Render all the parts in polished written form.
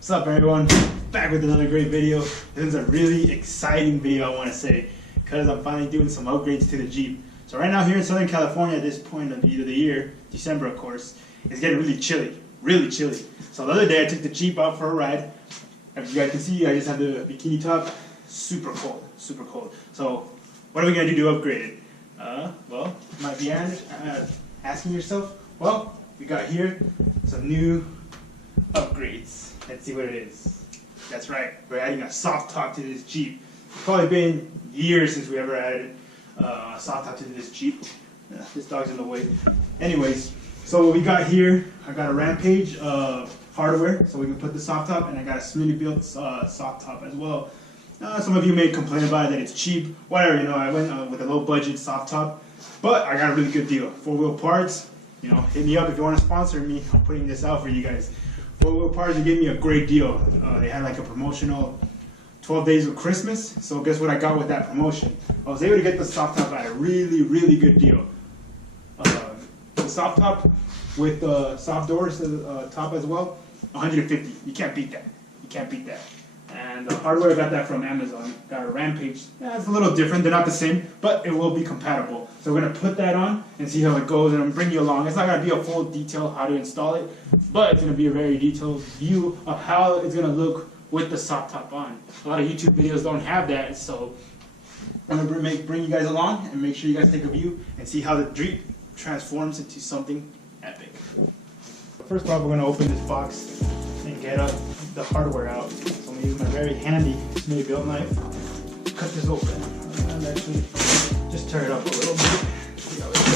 What's up everyone? Back with another great video. This is a really exciting video I want to say because I'm finally doing some upgrades to the Jeep. So right now here in Southern California at this point of the year, December of course, it's getting really chilly. So the other day I took the Jeep out for a ride. As you guys can see, I just have the bikini top. Super cold. So what are we going to do to upgrade it? Well, you might be asking yourself, well, we got here some new upgrades. Let's see what it is. That's right, we're adding a soft top to this Jeep. It's probably been years since we ever added a soft top to this Jeep. This dog's in the way. Anyways, so what we got here, I got a Rampage hardware, so we can put the soft top, and I got a Smittybilt soft top as well. Some of you may complain about it, that it's cheap, whatever, you know, I went with a low budget soft top, but I got a really good deal. 4-wheel parts, you know, hit me up if you want to sponsor me. I'm putting this out for you guys. 4-wheel parts, they gave me a great deal. They had like a promotional 12 days of Christmas, so guess what I got with that promotion? I was able to get the soft top at a really good deal. The soft top with the soft doors top as well, $150. You can't beat that. And the hardware, I got that from Amazon. Got a Rampage. Yeah, it's a little different. They're not the same, but it will be compatible. So we're going to put that on and see how it goes, and I'm bring you along. It's not going to be a full detail how to install it, but it's going to be a very detailed view of how it's going to look with the soft top on. A lot of YouTube videos don't have that, so I'm going to bring you guys along and make sure you guys take a view and see how the Jeep transforms into something epic. First off, we're going to open this box and get the hardware out. So I'm going to use my very handy Smittybilt knife. Cut this open and actually just tear it up a little bit. See how it goes.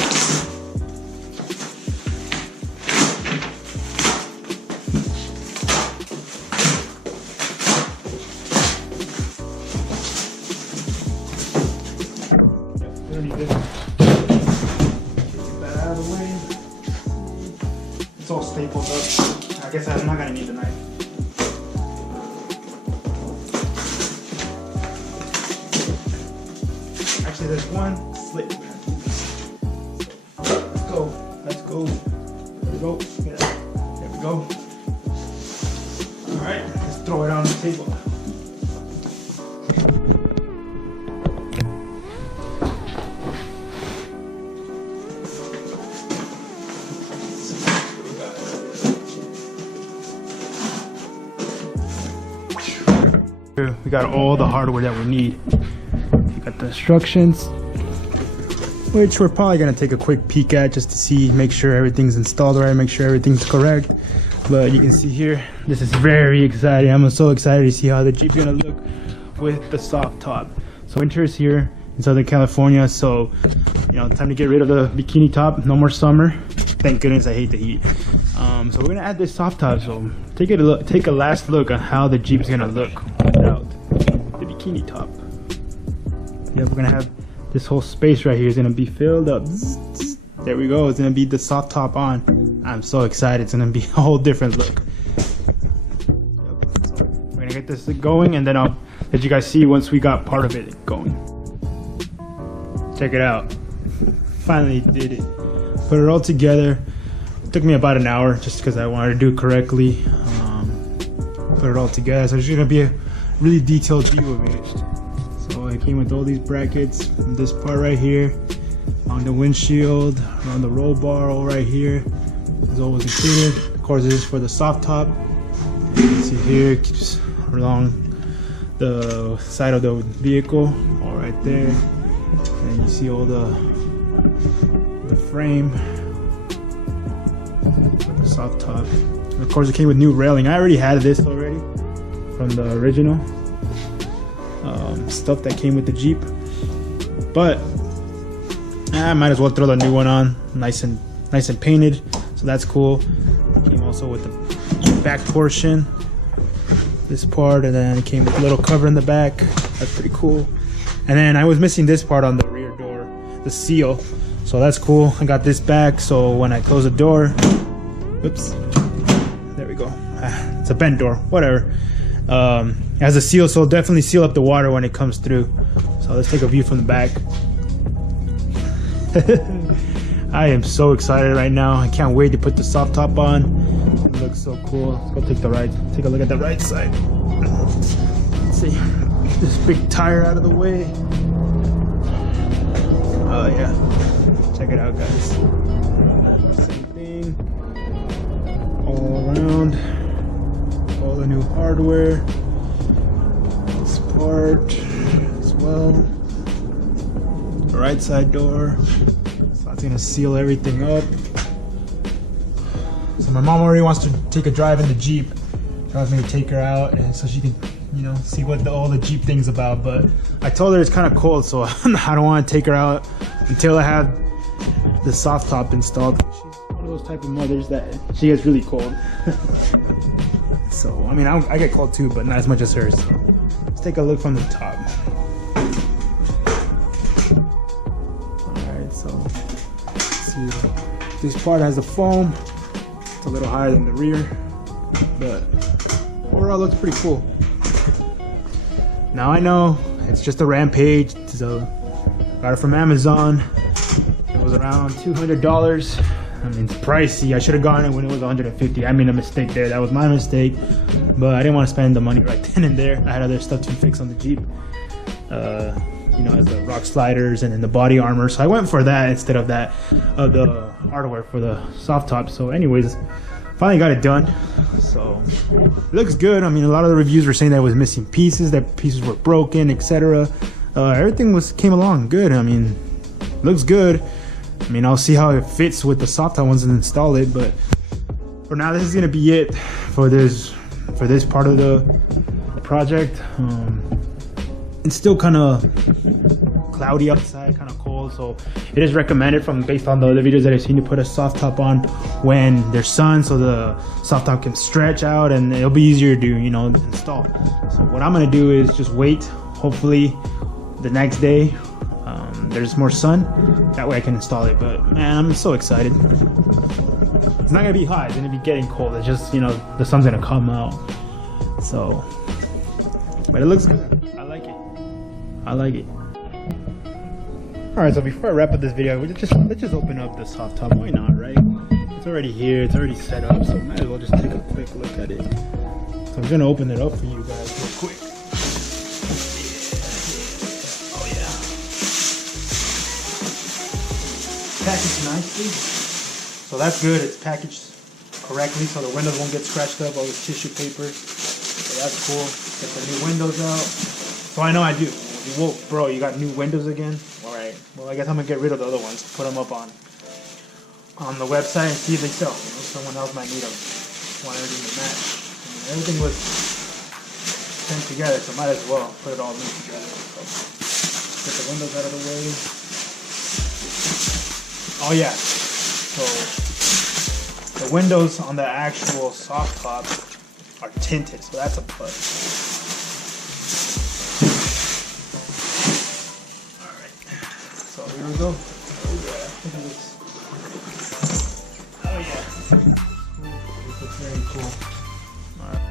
It's all stapled up. I guess I'm not gonna need the knife. Actually, there's one slit. Let's go. There we go. Yeah. There we go. All right, let's throw it on the table. We got all the hardware that we need. We got the instructions, which we're probably gonna take a quick peek at just to see, make sure everything's installed right, make sure everything's correct. But you can see here, this is very exciting. I'm so excited to see how the Jeep's gonna look with the soft top. So winter is here in Southern California, so you know, time to get rid of the bikini top. No more summer. Thank goodness, I hate the heat. So we're gonna add this soft top. So take a last look at how the Jeep's gonna look without the bikini top. Yeah, we're gonna have this whole space right here is gonna be filled up. There we go. It's gonna be the soft top on. I'm so excited. It's gonna be a whole different look. Yep. So we're gonna get this going, and then I'll let you guys see once we got part of it going. Check it out. Finally did it. Put it all together. It took me about an hour just because I wanted to do it correctly. Put it all together. So it's gonna be a really detailed view of it. So it came with all these brackets. This part right here, on the windshield, on the roll bar, all right here, is always included. Of course, this is for the soft top. You can see here, it keeps along the side of the vehicle, all right there. And you see all the frame, with the soft top. And of course, it came with new railing. I already had this already from the original stuff that came with the Jeep, but I might as well throw the new one on, nice and painted. So that's cool. It came also with the back portion, this part, and then it came with a little cover in the back. That's pretty cool. And then I was missing this part on the rear door, the seal. So that's cool. I got this back, so when I close the door, oops, there we go. It's a bent door, whatever. It has a seal, so it'll definitely seal up the water when it comes through. So let's take a view from the back. I am so excited right now. I can't wait to put the soft top on. It looks so cool. Let's go take a look at the right side. Let's see. This big tire out of the way. Oh yeah. Check it out, guys. Same thing. All around. All the new hardware. This part as well. The right side door. So that's gonna seal everything up. So my mom already wants to take a drive in the Jeep. She wants me to take her out and so she can, you know, see what all the Jeep thing's about. But I told her it's kind of cold, so I don't want to take her out until I have the soft top installed. She's one of those type of mothers that she gets really cold. So I mean, I get cold too, but not as much as hers. So let's take a look from the top. All right, so let's see, this part has the foam. It's a little higher than the rear, but overall looks pretty cool. Now I know it's just a Rampage, so got it from Amazon. It was around $200. I mean, it's pricey. I should have gotten it when it was $150. I made a mistake there. That was my mistake, but I didn't want to spend the money right then and there. I had other stuff to fix on the Jeep. You know, the rock sliders and then the body armor. So I went for that instead of that, the hardware for the soft top. So anyways, finally got it done. So it looks good. I mean, a lot of the reviews were saying that it was missing pieces, that pieces were broken, etc. Everything came along good. I mean, looks good. I mean, I'll see how it fits with the soft top ones and install it. But for now, this is gonna be it for this part of the project. It's still kind of cloudy outside, kind of cold, so it is recommended based on the other videos that I've seen to put a soft top on when there's sun, so the soft top can stretch out and it'll be easier to, you know, install. So what I'm gonna do is just wait. Hopefully the next day there's more sun, that way I can install it. But man, I'm so excited. It's not gonna be hot, it's gonna be getting cold. It's just, you know, the sun's gonna come out. So, but it looks good. I like it. Alright, so before I wrap up this video, let's just open up the soft top. Why not, right? It's already here, it's already set up, so might as well just take a quick look at it. So I'm gonna open it up for you guys real quick. Oh yeah. Packaged nicely. So that's good, it's packaged correctly so the windows won't get scratched up, all this tissue paper. So that's cool. Get the new windows out. So I know I do. Whoa, bro, you got new windows again? Alright, well I guess I'm gonna get rid of the other ones, put them up on the website and see if they sell. You know, someone else might need them. Want everything to match. I mean, everything was sent together, so might as well put it all new together. So, get the windows out of the way. Oh yeah, so the windows on the actual soft top are tinted, so that's a plus. Here we go. Oh yeah, look at this. Oh yeah. Looks very cool. Alright.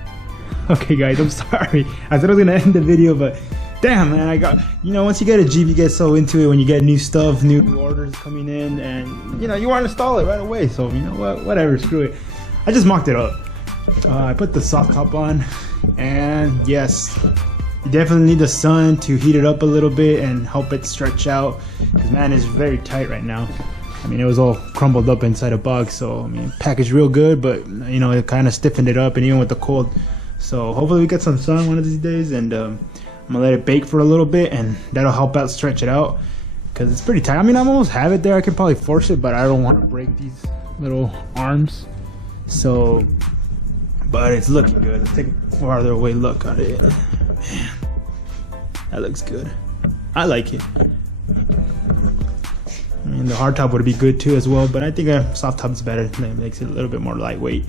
Okay guys, I'm sorry. I said I was gonna end the video, but damn man, you know, once you get a Jeep, you get so into it when you get new stuff, new orders coming in, and you know, you want to install it right away. So you know what, whatever, screw it. I just mocked it up. I put the soft top on, and yes, you definitely need the sun to heat it up a little bit and help it stretch out, because man, it's very tight right now. I mean, it was all crumbled up inside a box, so I mean, packaged real good, but you know, it kind of stiffened it up, and even with the cold. So hopefully we get some sun one of these days, and I'm gonna let it bake for a little bit, and that'll help out stretch it out, because it's pretty tight. I mean, I almost have it there. I can probably force it, but I don't want to break these little arms. So, but it's looking good. Let's take a farther away look at it. Man, that looks good. I like it. I mean, the hard top would be good too as well, but I think a soft top is better. It makes it a little bit more lightweight.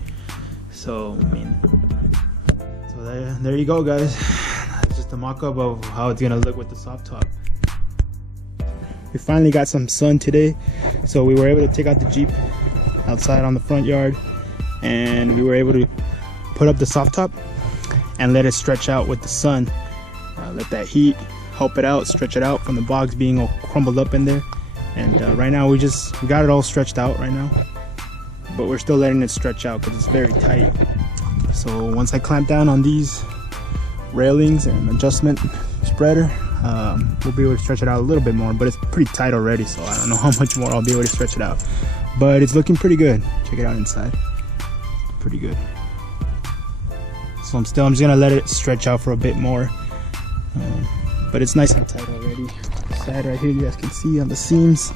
So, I mean, so there you go, guys. That's just a mock-up of how it's gonna look with the soft top. We finally got some sun today, so we were able to take out the Jeep outside on the front yard, and we were able to put up the soft top and let it stretch out with the sun. Let that heat help it out, stretch it out from the box being all crumbled up in there. And right now we got it all stretched out right now, but we're still letting it stretch out because it's very tight. So once I clamp down on these railings and adjustment spreader, we'll be able to stretch it out a little bit more, but it's pretty tight already, so I don't know how much more I'll be able to stretch it out, but it's looking pretty good. Check it out inside, pretty good. So I'm just gonna let it stretch out for a bit more, but it's nice and tight already. Side right here, you guys can see on the seams,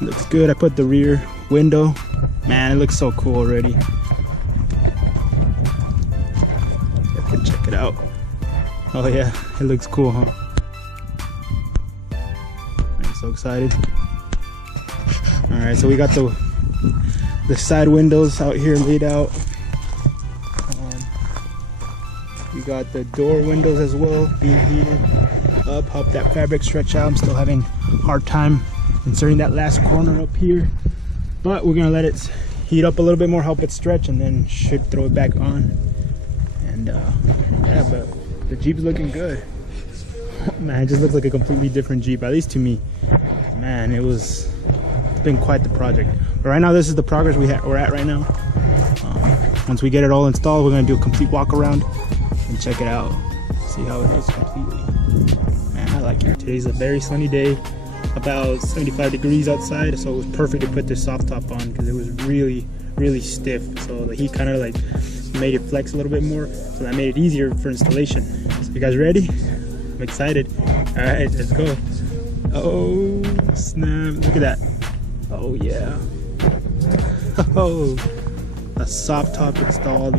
it looks good. I put the rear window, man, it looks so cool already. You guys can check it out. Oh yeah, it looks cool, huh? I'm so excited. All right, so we got the side windows out here laid out. We got the door windows as well being heated up, help that fabric stretch out. I'm still having a hard time inserting that last corner up here, but we're gonna let it heat up a little bit more, help it stretch, and then should throw it back on. And yeah, but the Jeep's looking good. Man, it just looks like a completely different Jeep, at least to me. Man, it's been quite the project. But right now, this is the progress we're at right now. Once we get it all installed, we're gonna do a complete walk around and check it out, see how it is completely. Man, I like it. Today's a very sunny day, about 75 degrees outside, so it was perfect to put this soft top on because it was really stiff. So the heat kind of like made it flex a little bit more, so that made it easier for installation. So you guys ready? I'm excited. All right, let's go. Oh snap, look at that. Oh yeah. Oh, a soft top installed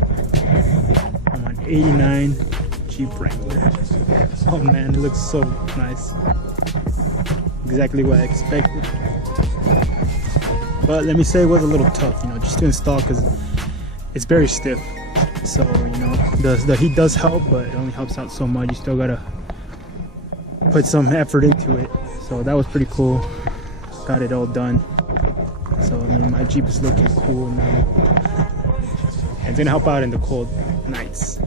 on my 89 Jeep Wrangler. Oh man, it looks so nice. Exactly what I expected. But let me say it was a little tough, you know, just to install because it's very stiff. So, you know, the heat does help, but it only helps out so much. You still gotta put some effort into it. So that was pretty cool. Got it all done. So I mean, my Jeep is looking cool now. And it's gonna help out in the cold nights.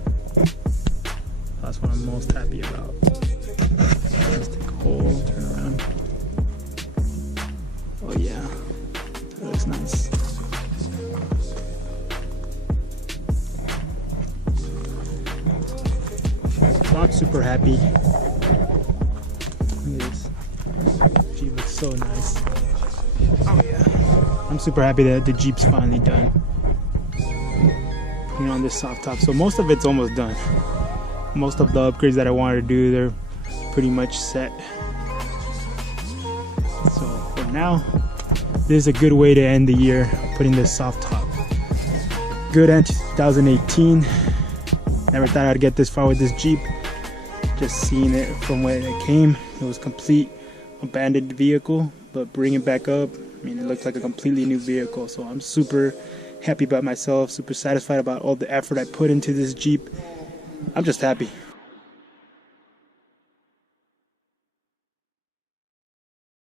That's what I'm most happy about. Let's take a hold, turn around. Oh yeah, that looks nice. Not super happy. Look at this. Jeep looks so nice. Oh yeah. I'm super happy that the Jeep's finally done. Putting on this soft top. So most of it's almost done. Most of the upgrades that I wanted to do, they're pretty much set. So for now, this is a good way to end the year, putting this soft top. Good end 2018. Never thought I'd get this far with this Jeep. Just seeing it from where it came, it was complete abandoned vehicle, but bring it back up, I mean, it looked like a completely new vehicle. So I'm super happy about myself, super satisfied about all the effort I put into this Jeep. I'm just happy.